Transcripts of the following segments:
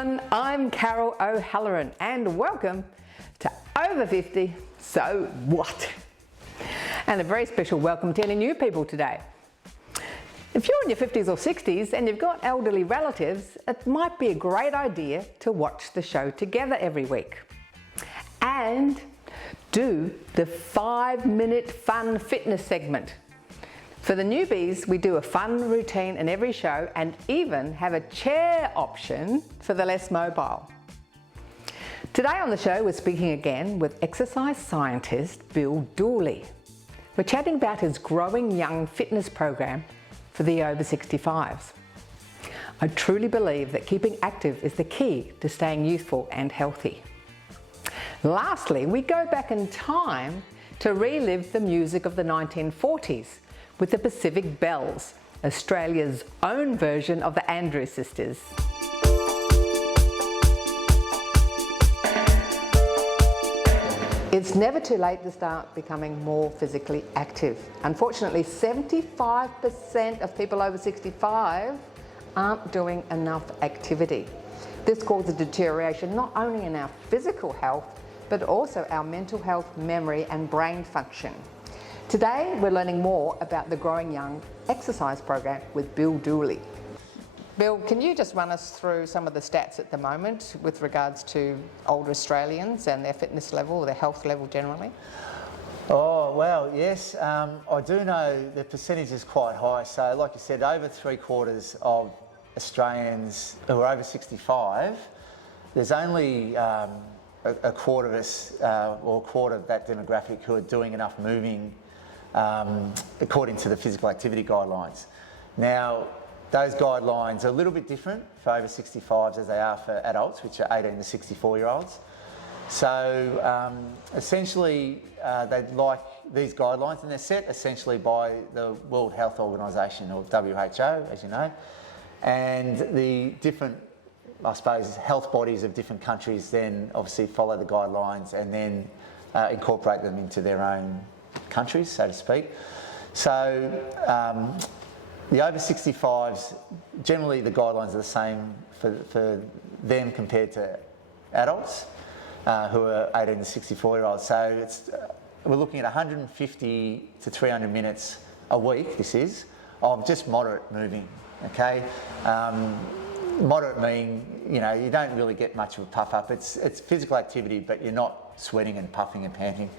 everyone, I'm Carol O'Halloran and welcome to Over 50, So What? And a very special welcome to any new people today. If you're in your 50s or 60s and you've got elderly relatives, it might be a great idea to watch the show together every week. And do the 5-minute fun fitness segment. For the newbies, we do a fun routine in every show and even have a chair option for the less mobile. Today on the show, we're speaking again with exercise scientist Bill Dooley. We're chatting about his growing young fitness program for the over 65s. I truly believe that keeping active is the key to staying youthful and healthy. Lastly, we go back in time to relive the music of the 1940s with the Pacific Bells, Australia's own version of the Andrews Sisters. It's never too late to start becoming more physically active. Unfortunately, 75% of people over 65 aren't doing enough activity. This causes deterioration not only in our physical health, but also our mental health, memory and brain function. Today, we're learning more about the Growing Young exercise program with Bill Dooley. Bill, can you just run us through some of the stats at the moment with regards to older Australians and their fitness level, or their health level generally? Oh, well, yes. I do know the percentage is quite high. So, like you said, over 3/4 of Australians who are over 65, there's only a quarter of us, or a quarter of that demographic who are doing enough moving according to the physical activity guidelines. Now, those guidelines are a little bit different for over 65s as they are for adults, which are 18 to 64-year-olds. So essentially, they like these guidelines, and they're set essentially by the World Health Organisation, or WHO, as you know, and the different, I suppose, health bodies of different countries then obviously follow the guidelines and then incorporate them into their own countries, so to speak. So the over 65s, generally the guidelines are the same for them compared to adults who are 18 to 64-year-olds. So we're looking at 150 to 300 minutes a week, this is, of just moderate moving, okay? Moderate meaning, you know, you don't really get much of a puff up. It's physical activity, but you're not sweating and puffing and panting.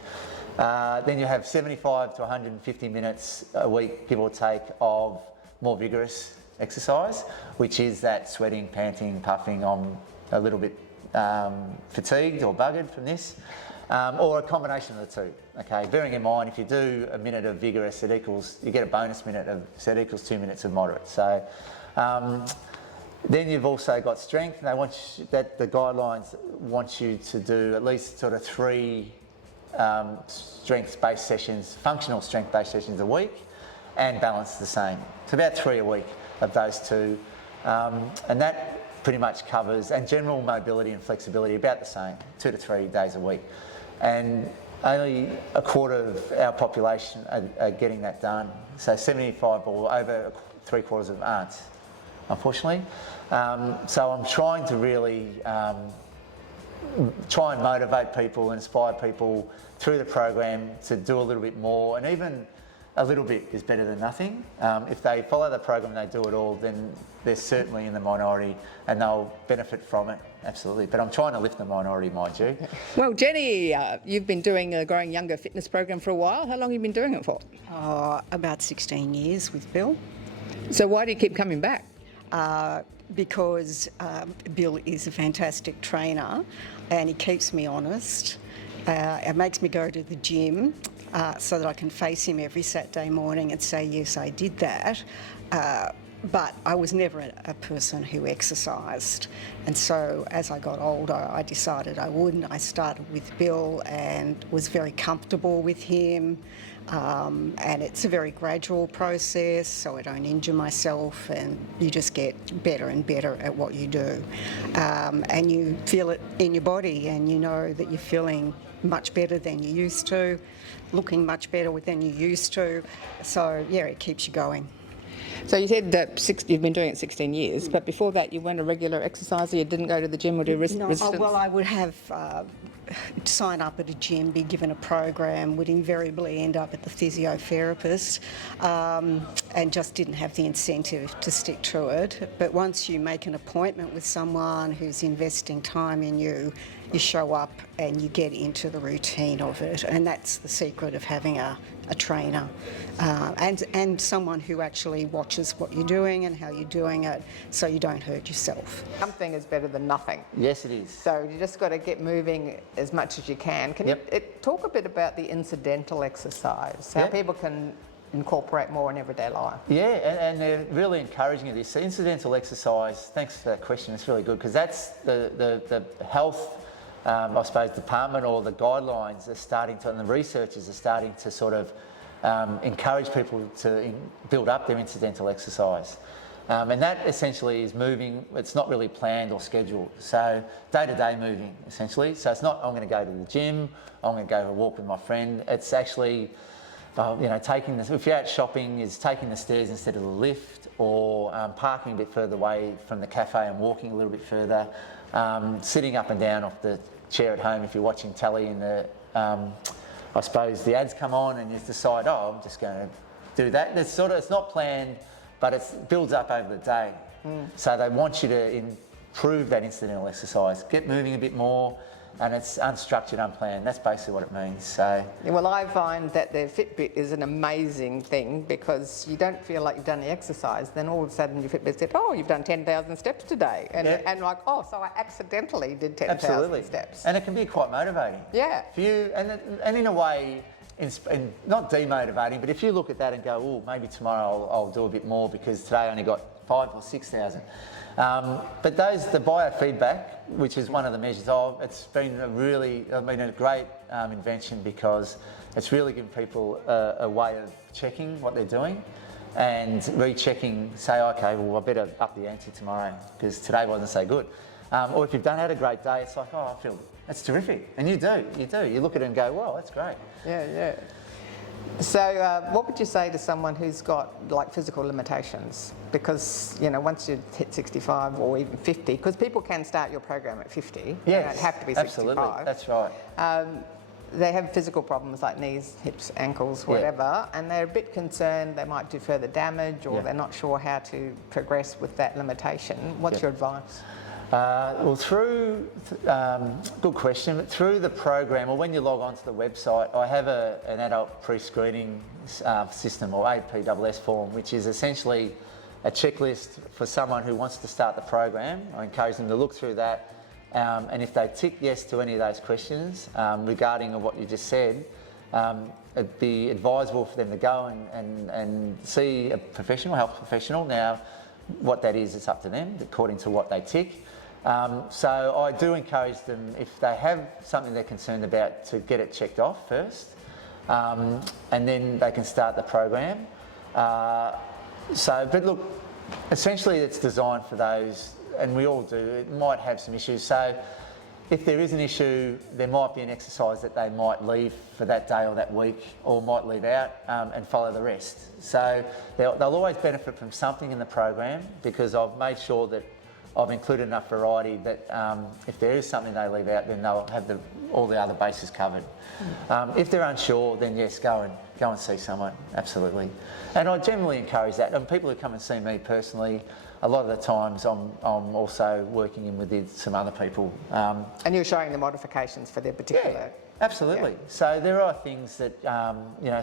Then you have 75 to 150 minutes a week, give or take, of more vigorous exercise, which is that sweating, panting, puffing. I'm a little bit fatigued or buggered from this, or a combination of the two. Okay, bearing in mind, if you do a minute of vigorous, it equals, you get a bonus minute of, so it equals 2 minutes of moderate. So then you've also got strength. They want you, that the guidelines want you to do at least sort of 3 strength-based sessions, functional strength-based sessions a week, and balance the same. It's about 3 a week of those two, and that pretty much covers, and general mobility and flexibility about the same, 2 to 3 days a week. And only a quarter of our population are getting that done. So 75 or over 3/4 of aren't, unfortunately. So I'm trying to really try and motivate people and inspire people through the program to do a little bit more, and even a little bit is better than nothing. If they follow the program and they do it all, then they're certainly in the minority and they'll benefit from it, absolutely. But I'm trying to lift the minority, mind you. Well, Jenny, you've been doing a Growing Younger fitness program for a while. How long have you been doing it for? About 16 years with Bill. So why do you keep coming back? Because Bill is a fantastic trainer and he keeps me honest. It makes me go to the gym so that I can face him every Saturday morning and say, yes, I did that. But I was never a person who exercised. And so as I got older, I decided I wouldn't. I started with Bill and was very comfortable with him. And it's a very gradual process, so I don't injure myself, and you just get better and better at what you do. And you feel it in your body, and you know that you're feeling much better than you used to, looking much better than you used to. So, yeah, it keeps you going. So you said that you've been doing it 16 years, but before that you weren't a regular exerciser, you didn't go to the gym or do resistance? Well, I would have sign up at a gym, be given a program, would invariably end up at the physiotherapist, and just didn't have the incentive to stick to it. But once you make an appointment with someone who's investing time in you, you show up and you get into the routine of it, and that's the secret of having a trainer and someone who actually watches what you're doing and how you're doing it, so you don't hurt yourself. Something is better than nothing. Yes, it is. So you just got to get moving as much as you can. Can you talk a bit about the incidental exercise, how people can incorporate more in everyday life? Yeah, and they're really encouraging of this. So incidental exercise, thanks for that question, it's really good, because that's the health, I suppose, department, or the guidelines are starting to, and the researchers are starting to sort of encourage people to build up their incidental exercise. And that essentially is moving. It's not really planned or scheduled. So day-to-day moving, essentially. So it's not, I'm going to go to the gym, I'm going to go for a walk with my friend. It's actually, taking this, if you're out shopping, is taking the stairs instead of the lift, or parking a bit further away from the cafe and walking a little bit further, sitting up and down off the chair at home if you're watching telly and I suppose the ads come on and you decide, I'm just going to do that. It's not planned, but it builds up over the day. So they want you to improve that incidental exercise, get moving a bit more, and it's unstructured, unplanned. That's basically what it means. So, well, I find that the Fitbit is an amazing thing, because you don't feel like you've done the exercise, then all of a sudden your Fitbit said, you've done 10,000 steps today, and like, so I accidentally did 10,000 steps. And it can be quite motivating. Yeah. For you, and in a way, not demotivating, but if you look at that and go, maybe tomorrow I'll do a bit more because today I only got 5,000 or 6,000. But the biofeedback, which is one of the measures it's been a great invention, because it's really given people a way of checking what they're doing and rechecking, say, okay, well, I better up the ante tomorrow because today wasn't so good. Or if you've had a great day, it's like, I feel that's terrific. And you do. You look at it and go, wow, that's great. Yeah. So what would you say to someone who's got physical limitations? Because once you hit 65 or even 50, because people can start your program at 50. Yes, you don't have to be 65. Absolutely, that's right. They have physical problems like knees, hips, ankles, whatever, and they're a bit concerned they might do further damage, or they're not sure how to progress with that limitation. What's your advice? Well, good question, but through the program, or when you log onto the website, I have an adult pre-screening system, or APSS form, which is essentially a checklist for someone who wants to start the program. I encourage them to look through that, and if they tick yes to any of those questions regarding what you just said, it'd be advisable for them to go and see a health professional. Now, what that is, it's up to them, according to what they tick. So I do encourage them, if they have something they're concerned about, to get it checked off first, and then they can start the program. But look, essentially it's designed for those, and we all do, it might have some issues. So if there is an issue, there might be an exercise that they might leave for that day or that week, or might leave out and follow the rest. So they'll always benefit from something in the program, because I've made sure that I've included enough variety that if there is something they leave out, then they'll have all the other bases covered. If they're unsure, then yes, go and see someone, absolutely. And I generally encourage that. And people who come and see me personally, a lot of the times I'm also working in with some other people. And you're showing the modifications for their particular... Yeah, absolutely. Yeah. So there are things that,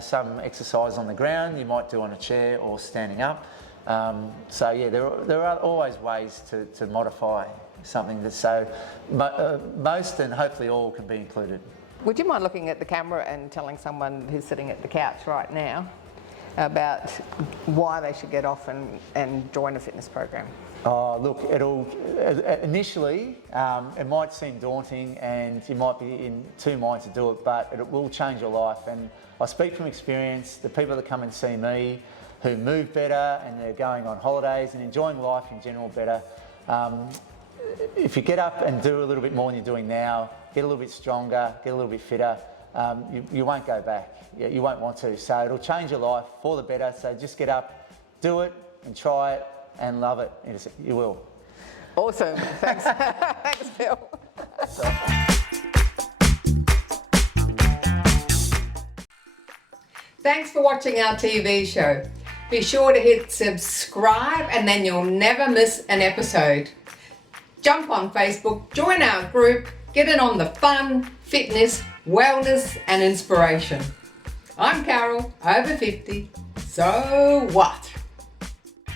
some exercise on the ground you might do on a chair or standing up. There are always ways to modify something most and hopefully all can be included. Would you mind looking at the camera and telling someone who's sitting at the couch right now about why they should get off and join a fitness program? Look, initially it might seem daunting and you might be in two minds to do it, but it will change your life. And I speak from experience. The people that come and see me who move better and they're going on holidays and enjoying life in general better, if you get up and do a little bit more than you're doing now, get a little bit stronger, get a little bit fitter, you won't go back. You won't want to. So it'll change your life for the better. So just get up, do it, and try it and love it. You will. Awesome. Thanks. Thanks, Bill. Thanks for watching our TV show. Be sure to hit subscribe and then you'll never miss an episode. Jump on Facebook, join our group, get in on the fun, fitness, wellness and inspiration. I'm Carol, over 50. So what?